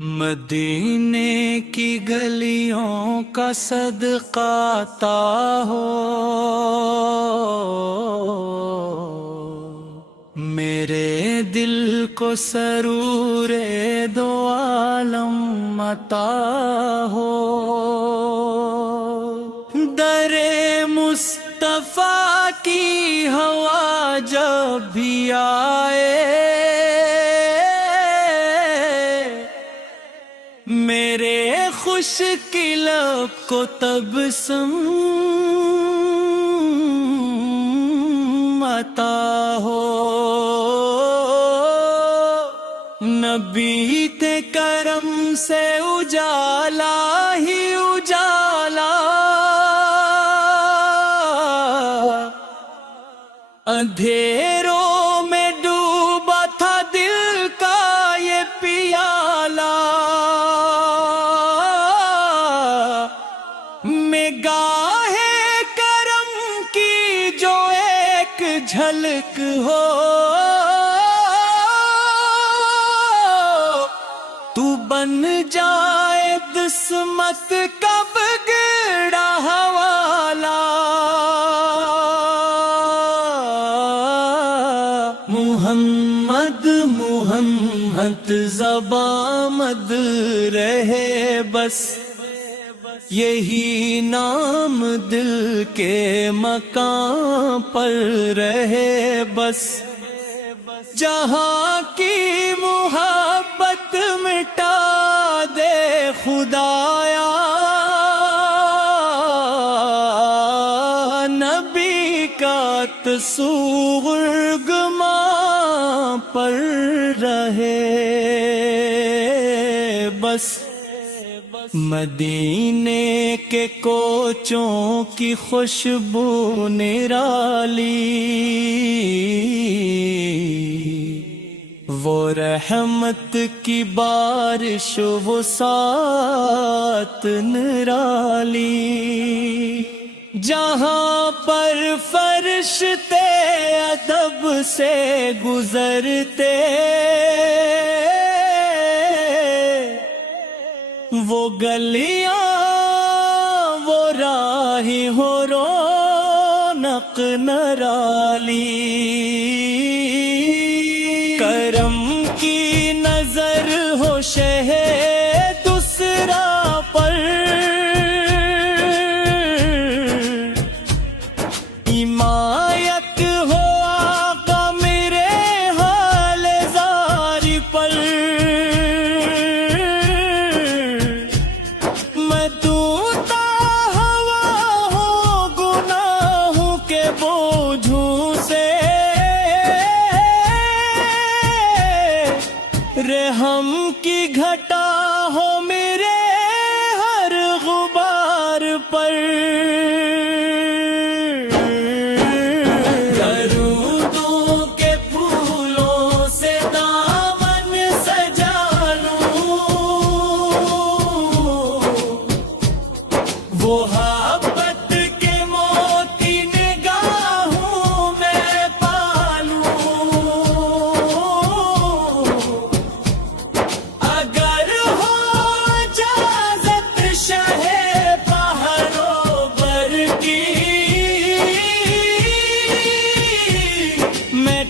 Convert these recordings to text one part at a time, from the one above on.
مدینے کی گلیوں کا صدقہ عطا ہو، میرے دل کو سرور دو عالم عطا ہو۔ در مصطفیٰ کی ہوا جب بھی آئے، میرے خشک لب کو تبسم عطا ہو۔ نبی تے کرم سے اجالا ہی اجالا، اندھیروں میں ڈوبا تھا دل کا یہ پیالہ، نگاہ کرم کی جو ایک جھلک ہو، تو بن جائے دسمت کا بگڑا حوالہ۔ محمد محمد زباں مد رہے بس، یہی نام دل کے مقام پر رہے بس، جہاں کی محبت مٹا دے خدایا، نبی کا تصور گماں پر رہے بس۔ مدینے کے کوچوں کی خوشبو نرالی، وہ رحمت کی بارش وہ سات نرالی، جہاں پر فرشتے ادب سے گزرتے، وہ گلیاں وہ راہیں ہو رونق نرالی، کرم کی نظر ہو شہ دوسرا پر، حمایت ہو آقا میرے حال زاری پر، میں دودھا ہوا ہوں گناہوں کے بوجھوں سے، رحم کی گھٹا ہو میرے ہر غبار پر، درودوں کے پھولوں سے دامن سجا لوں، وہ محبت کے موتی نگاہوں میں پالوں، اگر ہو اجازت شہ پہاڑوں پر کی، میں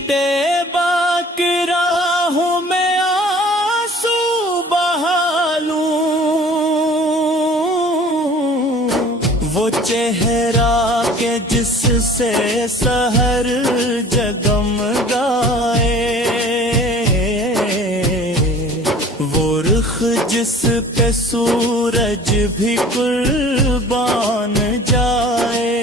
باک راہوں میں آنسو بہا لوں، وہ چہرہ کہ جس سے سحر جگمگائے، وہ رخ جس پہ سورج بھی قربان جائے،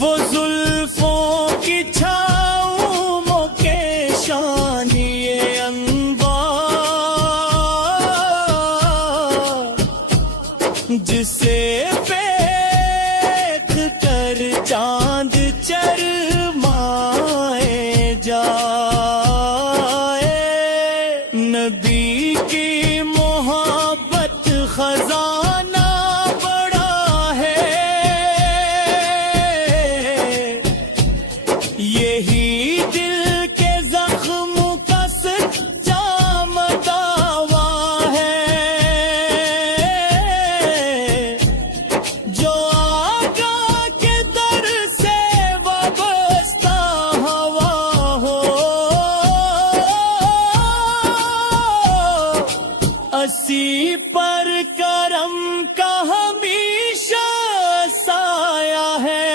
وہ زلفوں کی چھاؤں کے شانی انوار، جسے دیکھ کر چاند چرمائے جائے، نبی کی محبت خزانہ بڑا ہے، یہی دل کے زخم کا سچا مداوا اسی پر کرم کا ہمیشہ سایہ ہے،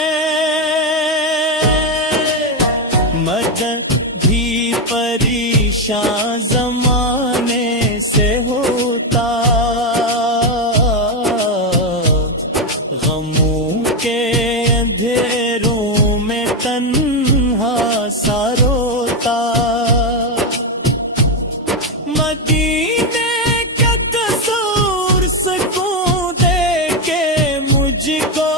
مدد بھی پریشان زمانے سے ہوتا، غموں کے اندھیروں میں تنہا سا روتا، مدینے کا قصور سکون دے کے مجھ کو،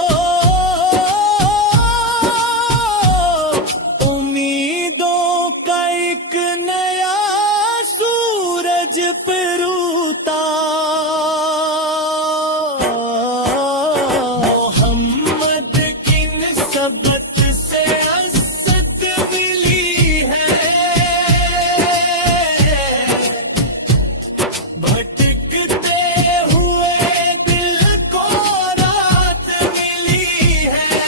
امیدوں کا ایک نیا سورج پروتا، محمد کی نسبت سے عزت ملی ہے، بھٹکتے ہوئے دل کو رات ملی ہے،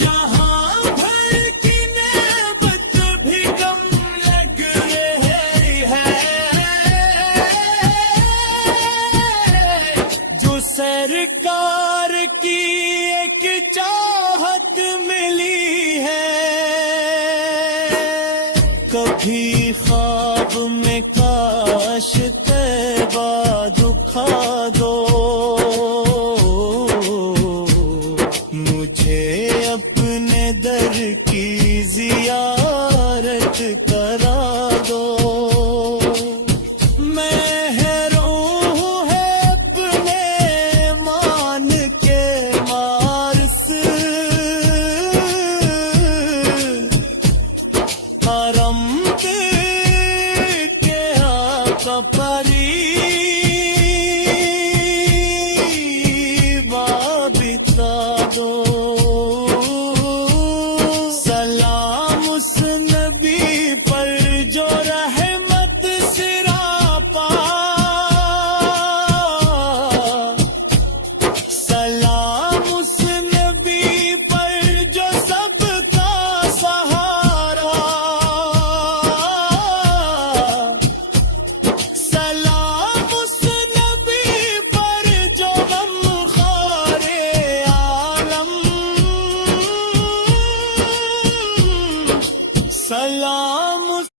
جہاں بھر کی نعمت بھی کم لگ رہی ہے، جو سرکار کی ایک چاہت ملی ہے، کبھی خواب میں کاش طیبہ دکھا دو، مجھے اپنے در کی زیارت کرا دو، محروم ہے اپنے مان کے مارس، حرم کے آقا پری